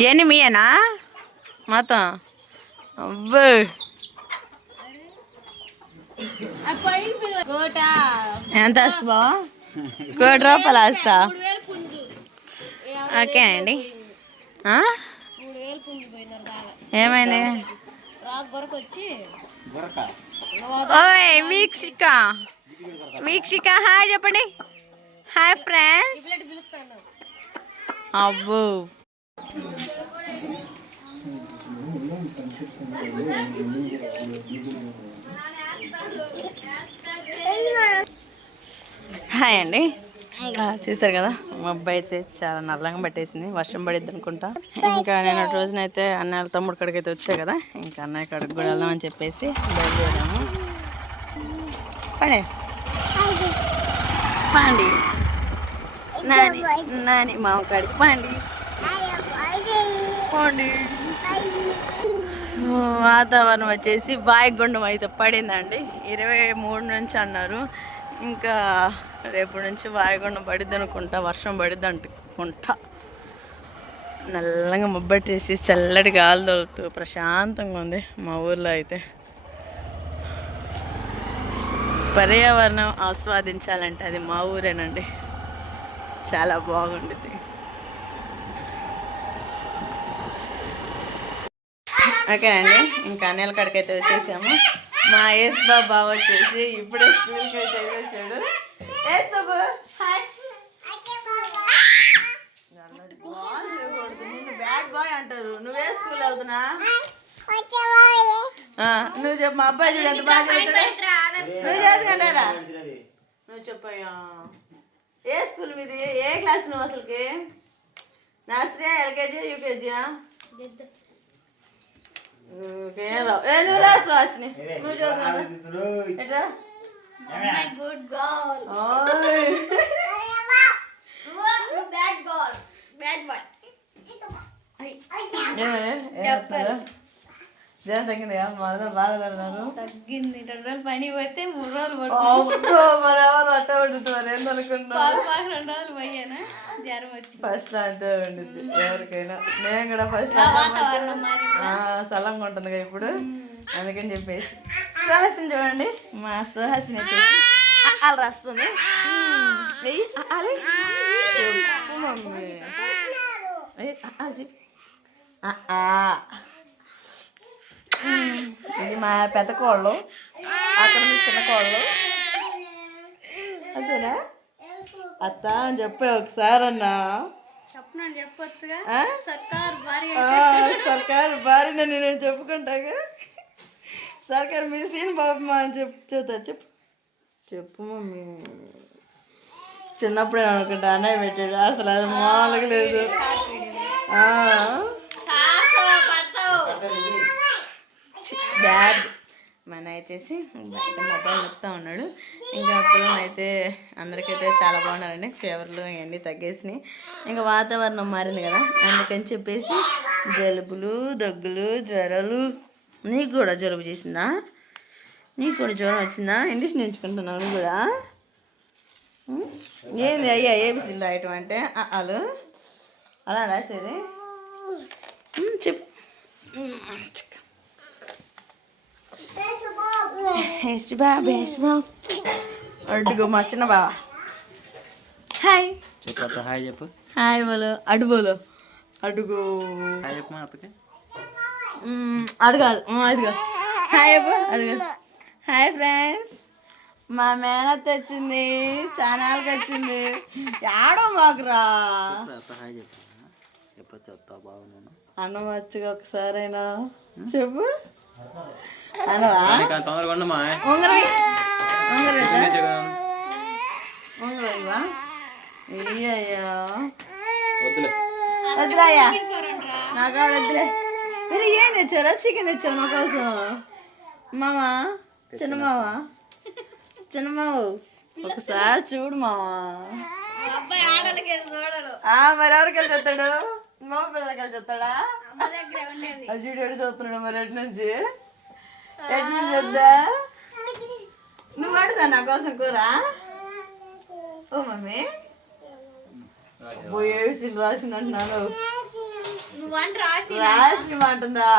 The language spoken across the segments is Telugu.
ఇవన్నీ మీయేనా మొత్తం? అబ్బో ఎంత వస్తా బావా? ₹1 వస్తా. ఓకే అండి. ఏమైంది? ఓయ్ వీక్షిక, వీక్షిక హాయ్ చెప్పండి. Hi friends. అబ్బో హాయ్ అండి. ఇంకా చూసారు కదా మబ్బు అయితే చాలా నల్లంగా పట్టేసింది, వర్షం పడిద్ది అనుకుంటా. ఇంకా నేను రోజునైతే అన్నయ్య తమ్ముడు కాడికి అయితే వచ్చా కదా, ఇంకా అన్నయ్య కాడికి కూడా వెళ్దామని చెప్పేసి బయలుదేరాము. పండి నాని మామ కాడికి పండి. వాతావరణం వచ్చేసి వాయుగుండం అయితే పడిందండి. 23 నుంచి అన్నారు. ఇంకా రేపు నుంచి వాయుగుండం పడిద్ది అనుకుంటా, వర్షం పడిద్ది అనుకుంటా. నల్లంగా ముబ్బట్టేసి చల్లటి గాలి తోలుతూ ప్రశాంతంగా ఉంది మా ఊర్లో అయితే. పర్యావరణం ఆస్వాదించాలంటే అది మా ఊరేనండి, చాలా బాగుంటుంది. ఓకేనండి, ఇంకా అన్నయ్యల కాడికి అయితే వచ్చేసాము. మా ఏస్ బాబా వచ్చేసి ఇప్పుడే స్కూల్కి అయితే వచ్చాడు. ఏస్ బాబు హాయ్. నిన్ను బ్యాడ్ బాయ్ అంటారు. నువ్వే స్కూల్ వెళ్తున్నా? నువ్వు చెప్పు. మా అబ్బాయి చూడు ఎంత బాగా చదువుతాడు. నువ్వు చదువుకోలేరా? నువ్వు చెప్పయ్యా. ఏ స్కూల్ మీది? ఏ క్లాస్ నువ్వు అసలుకి? నర్సరీ, ఎల్కేజీ, యూకేజీయా? నువ్వు రాసు వాసిని. నువ్వు చదువుతున్నా? జనం తగ్గిందిగా? మన బాగా తగ్గింది. 2 రోజులు పని పోతే 3 రోజులు మరెవరు అట్ట వండుతున్నారు ఏందనుకున్నాను. 2 రోజులు పోయాను, జ్వరం వచ్చి. ఫస్ట్ అంతే వండుద్ది ఎవరికైనా. నేను కూడా ఫస్ట్ సలంగా ఉంటుందిగా ఇప్పుడు, అందుకని చెప్పేసి. సుహాసిని చూడండి, మా సుహాసిని వచ్చేసి అలా రాస్తుంది. చెప్పు మమ్మీ. ఇది మా పెద్ద కోళ్ళు, అక్కడ మీ చిన్న కోళ్ళు. అంతేనా అత్త అని చెప్పే ఒకసారి అన్నా. సర్కారు భార్యని నేను చెప్పుకుంటాగా. సర్కారు మీ సీన్ బాబమ్మా అని చెప్తా. చెప్పు మమ్మీ. చిన్నప్పుడే అనుకుంటా అన్నయ్య పెట్టాడు, అసలు అది మామూలుగా లేదు. డాడ్ మన వచ్చేసి బయట మొబైల్ నొక్కుతూ ఉన్నాడు. ఇంకా పిల్లలు అయితే అందరికైతే చాలా బాగున్నారండి. ఫీవర్లు ఇవన్నీ తగ్గేసినాయి. ఇంకా వాతావరణం మారింది కదా, అందుకని చెప్పేసి జలుబులు, దగ్గులు, జ్వరాలు. నీకు కూడా జలుబు చేసిందా? నీకు కూడా జ్వరం వచ్చిందా? ఇంగ్లీష్ నేర్చుకుంటున్నావు నువ్వు కూడా? ఏంది అయ్యా ఏబిసిలు రాయటం అంటే? అలు అలా రాసేది. చెప్పు. అడుగు మా చిన్న బావ. హాయ్ చెప్పు. హాయ్ చెప్పు. హాయ్ బోలో. అడు బోలో. అడుగు. హాయ్ చెప్పు. అడుగాదు అదిగో. హాయ్ చెప్పు. అదిగో. Hi friends. మా మేనత్ వచ్చింది, ఛానల్కి వచ్చింది. ఆడో మాకురా. అన్నం వచ్చుగా ఒకసారైనా చెప్పు. అనవా? ఉంగరయ్యా వద్దురాయ్యా, నాకు వద్దులే. మీరు ఏం తెచ్చారా? చికెన్ తెచ్చారు మా కోసం. మామా, చిన్నమావ ఒకసారి చూడు మావా. మరి ఎవరికి వెళ్ళి చూస్తాడు? మా పిల్లలకి వెళ్ళి చూస్తాడా? చూడు చూస్తున్నాడు. మరి ఎటు నుంచి వద్దా? నా కోసం కూర. ఓ మమ్మీ పోయేసి రాసింది అంటున్నాను. రాసి అంటుందా?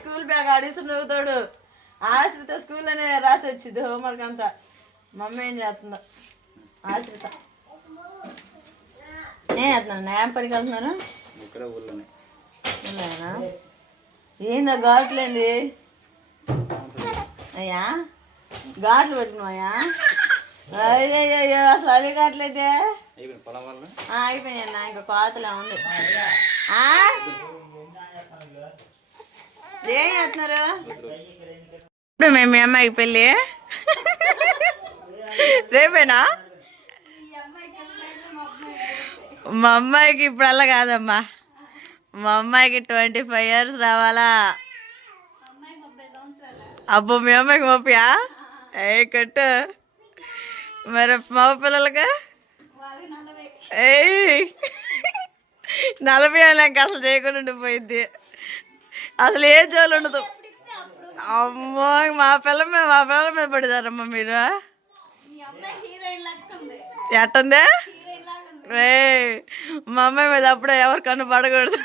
స్కూల్ బ్యాగ్ ఆడిసి నవ్వుతాడు. ఆశ్రిత స్కూల్లోనే రాసి వచ్చింది హోంవర్క్ అంతా. మమ్మీ ఏం చేస్తుందో ఆశ్రిత ఏం చేస్తున్నాను? ఏం పనికి వెళ్తున్నాను? ఏందా ఘాట్లేంది అయ్యా? ఘాట్లు పెట్టుకున్నాయా? అయ్యో అసలు అవి ఘాట్లయితే అయిపోయినాయి అన్న. ఇంకా కోతలే ఉంది. ఏం చేస్తున్నారు? ఇప్పుడు మేము మీ అమ్మాయికి పెళ్ళి రేపేనా? మా అమ్మాయికి ఇప్పుడల్లా కాదమ్మా. మా అమ్మాయికి 25 years రావాలా. అబ్బో మీ అమ్మాయికి 30యా? ఏ కట్టు మరి మా పిల్లలకి 40 అనేక అసలు చేయకుండా ఉండిపోయింది. అసలు ఏ జోలు ఉండదు. అమ్మో మా పిల్లల మీద పడిదారమ్మా మీరు. ఎట్టుందే? మా అమ్మాయి మీద అప్పుడే ఎవరు కన్ను పడకూడదు.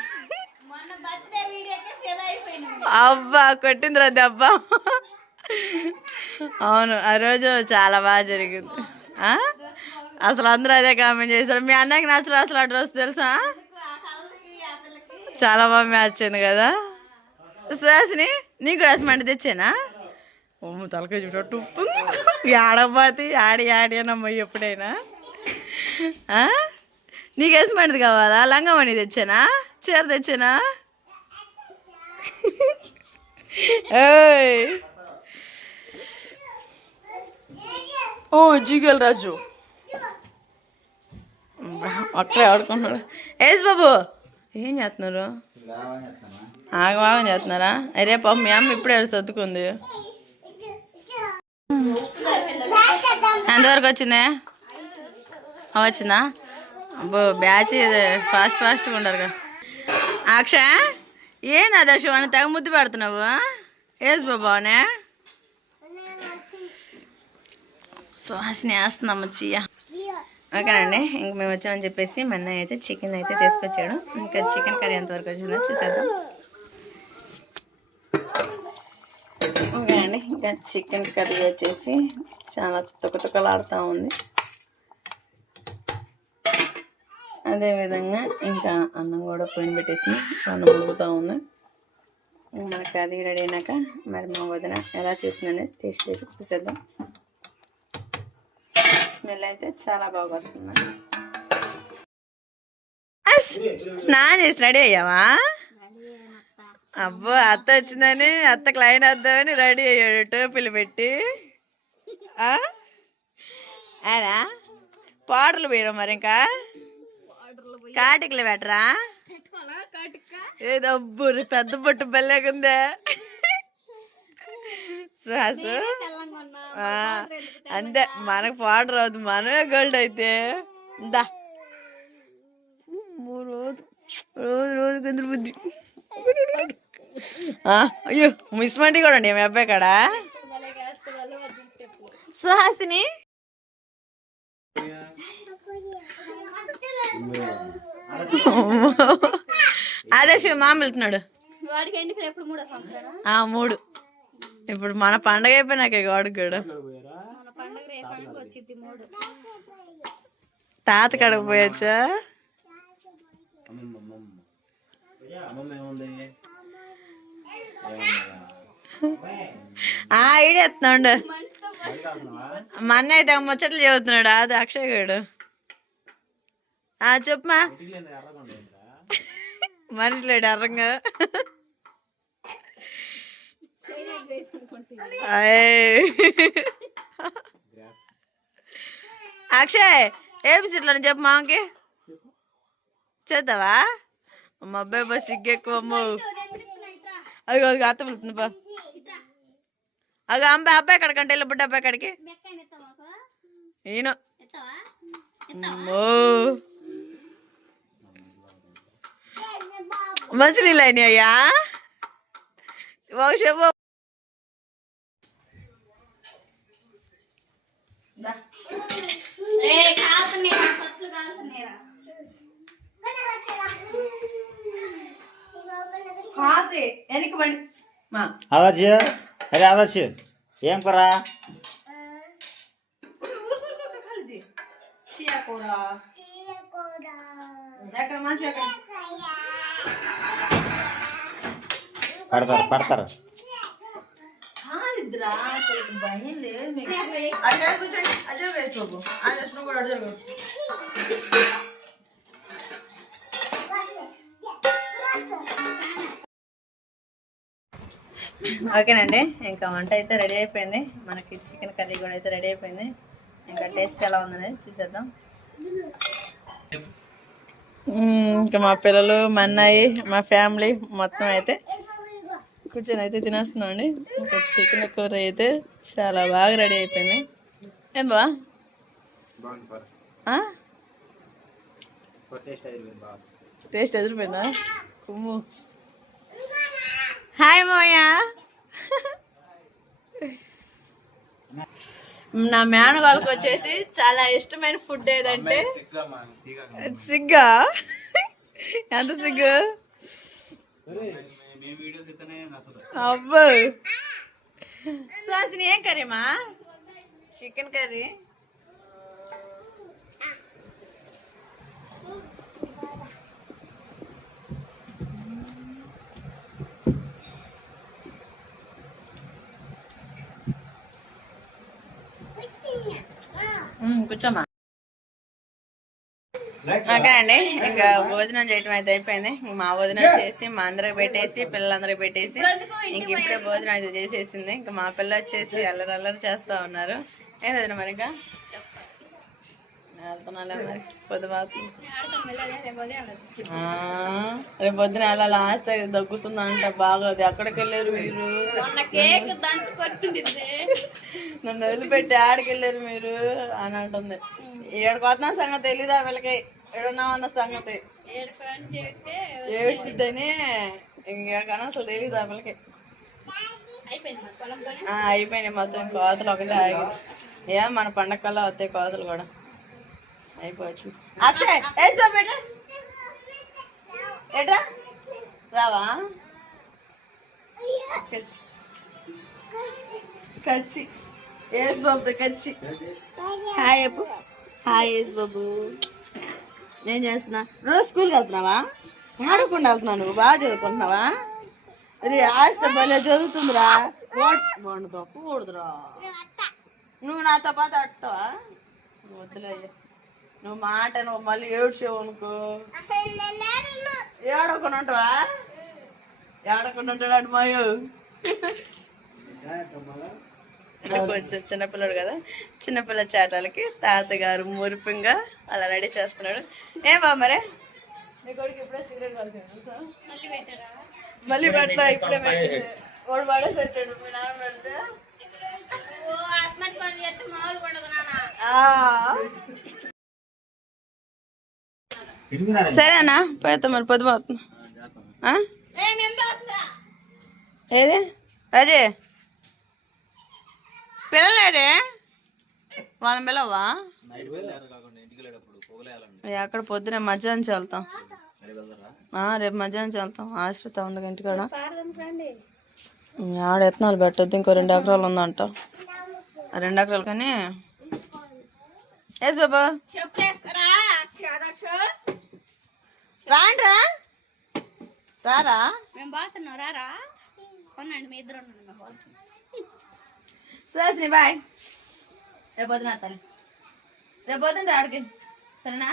అబ్బా కొట్టిందిరా దెబ్బ. అవును ఆ రోజు చాలా బాగా జరిగింది. అసలు అందరూ అదే కామెంట్ చేశారు. మీ అన్నయ్యకి నచ్చరు అసలు ఆ డ్రెస్ తెలుసా? చాలా బాగా మ్యాచ్ అయింది కదా. సుహాసిని నీకు డ్రెస్ తెచ్చానా? తలకాయ చూడట్టు ఆడబాతి ఆడి అనమ్మ ఎప్పుడైనా. నీకు వేసమంటది కావాలా? లంగమణి తెచ్చానా? చీర తెచ్చానా? ఓ జిగల్ రాజు అక్కడే ఆడుకుంటున్నాడు. ఏజ్ బాబు ఏం చేస్తున్నారు? ఆగం చేస్తున్నారా? అరే పాప మీ అమ్మ ఇప్పుడే సర్దుకుంది. ఎంతవరకు వచ్చిందే? వచ్చిందా? అబ్బో బ్యాచ్ ఫాస్ట్గా ఉండరు కదా. అక్షయ ఏంది అదర్శ అని తెగ ముద్దు పెడుతున్నావు? ఏజ్ బాబానే సుహాసిని వేస్తుందమ్మ చీయ. ఓకేనండి ఇంక మేము వచ్చామని చెప్పేసి మా అన్నయ్య అయితే చికెన్ అయితే తీసుకొచ్చాడు. ఇంకా చికెన్ కర్రీ ఎంతవరకు వచ్చిందో చూసేద్దాం. ఓకేనండి ఇంకా చికెన్ కర్రీ వచ్చేసి చాలా తుకతుకలాడుతూ ఉంది. అదేవిధంగా ఇంకా అన్నం కూడా పొయ్యి పెట్టేసి అన్నం ఉడుకుతూ ఉంది. మన కర్రీ రెడీ అయినాక మరి మా వదిన ఎలా చేసిందనేది టేస్ట్ అయితే చూసేద్దాం. స్మెల్ అయితే చాలా బాగా వస్తుంది. స్నానం చేసి రెడీ అయ్యావా? అబ్బో అత్త వచ్చిందని అత్తకు లైన్ వద్దామని రెడీ అయ్యాడు టోపీలు పెట్టి. ఆయనా పౌడర్లు పోయడం మరి ఇంకా కాటికలు పెట్టరా? ఏదబ్బు పెద్ద బొట్టు బల్లేకుందే సుహాసు. అంతే మనకు పౌడర్ అవుతుంది, మనమే గోల్డ్ అయితే. ఇందా రోజు కొందరు బుద్ధి. అయ్యో మిస్మంటి కూడా అండి మీ అబ్బాయి కాడ. సుహాసిని అదే మామ వెళ్తున్నాడు 3. ఇప్పుడు మన పండగ అయిపోయినాకే వాడికి కూడా తాత కడకు పోయొచ్చా? ఈడేస్తున్నాడు మా అన్న అయితే ముచ్చట్లు చదువుతున్నాడు. అది అక్షయ్ గారు. చెప్పమా మనిషిలేడు ఎర్రంగా. అక్షయ్ ఏపిసిట్లని చెప్పు మామకి. చేద్దావా? మా అబ్బాయి బస్ సిగ్గెక్కువ. అమ్మో అదిగో అది అత్త వెళ్తుంది బా. అగో అబ్బాయి కాడికంటే వెళ్ళి బుడ్డ అబ్బాయి కాడికి ఈయన. మంచి నీళ్ళు అయినాయ్యా. ఒక ఆదర్శ అరే ఆదర్శ ఏం కూరా పడతారు పడతారు భయం లేదు మీకు. అజయ్ కూర్చోండి, అజయ్ వేసి బాబు ఆదర్శను కూడా అజయ్ ఓకేనండి. ఇంకా వంట అయితే రెడీ అయిపోయింది. మనకి చికెన్ కర్రీ కూడా అయితే రెడీ అయిపోయింది. ఇంకా టేస్ట్ ఎలా ఉందనేది చూసేద్దాం. ఇంకా మా పిల్లలు, మా అన్నయ్య, మా ఫ్యామిలీ మొత్తం అయితే కూర్చొని అయితే తినేస్తున్నాం అండి. ఇంకా చికెన్ కూర అయితే చాలా బాగా రెడీ అయిపోయింది. ఏం బా టేస్ట్ ఎదిరిపోయిందా? కుమ్ము. హాయ్ మోయా. నా మేనగాళ్ళకి వచ్చేసి చాలా ఇష్టమైన ఫుడ్ ఏదంటే సిగ్గా. ఎంత సిగ్గు అబ్బో. సుహాసిని ఏం కర్రీమా? Chicken curry. కూర్చోమ్మా. ఓకే అండి. ఇంకా భోజనం చేయటం అయితే అయిపోయింది. మా భోజనం చేసి మా అందరికి పెట్టేసి పిల్లలందరికి పెట్టేసి ఇంక ఇప్పుడే భోజనం అయితే చేసేసింది. ఇంకా మా పిల్ల వచ్చేసి అల్లరి చేస్తా ఉన్నారు. ఏదైనా మరి ఇంకా వెళ్తున్నాలే మరి రేపు పొద్దున అలా లాస్ట్ దగ్గుతుందంట బాగా. ఎక్కడికి వెళ్ళారు మీరు? నన్ను వదిలిపెట్టి ఆడికి వెళ్ళారు మీరు అని అంటుంది. ఏడుకు వస్తున్న సంగతి తెలీదా వీళ్ళకి? ఏడున్నామన్న సంగతి ఏడ్చిద్దని ఇంకేకన్నా అసలు తెలీదా వీళ్ళకి? అయిపోయినాయి మొత్తం. కోతలు ఒకటే ఆగింది. ఏం మన పండగ కల్లా వస్తాయి కోతలు కూడా. అయిపోవచ్చు. అక్షయ్ వేసా బేట ఏట్రా రావా? కచ్చి ఏసు బాబుతో కచ్చి. హాయ్ అప్పు. హాయ్ ఏసు బాబు. ఏం చేస్తున్నా? రోజు స్కూల్కి వెళ్తున్నావా? ఆడకుండా వెళ్తున్నావు? నువ్వు బాగా చదువుకుంటున్నావా? అది ఆస్తే భలే చదువుతుందిరా. బాగుండు తప్పకూడదురా. నువ్వు నాతో పాటు ఆడుతావా? వద్దులయ్యా. నువ్వు మాట నువ్వు మళ్ళీ ఏడ్చావు అనుకో ఏడకుండా ఉంటావా? ఏడకుండా ఉంటాడు అటు మాయో. కొంచెం చిన్నపిల్లడు కదా, చిన్నపిల్ల చేటాలకి తాతగారు మురిపింగా అలా రెడీ చేస్తున్నాడు. ఏం బా మరి మీ కొడుకు ఇప్పుడే సిగరెట్ కాల్చాడు. మళ్ళీ పెట్టలా ఇప్పుడే పెట్టింది. వాడు పడేసి వచ్చాడు. మీ నాన్న పెడితే సరేనా? పోతా మరి పొద్దు పోతున్నా. ఏది రాజే పిల్లలేరే? వాళ్ళని పిలవా? అక్కడ పొద్దున మధ్యాహ్నం వెళ్తాం. రేపు మధ్యాహ్నం వెళ్తాం. ఆశ్రిత ఉంది ఇంటికాడ. ఆడ ఎత్తనాలు పెట్టద్దు. ఇంకో 2 ఎకరాలు ఉందంట. 2 ఎకరాలు కానీ ఎస్ బాబా రాండ్రా రారా. సుహాసిని బాయ్. రేపు వద్దున తల్లి. రేపు వద్దండి ఆడికి. సరేనా?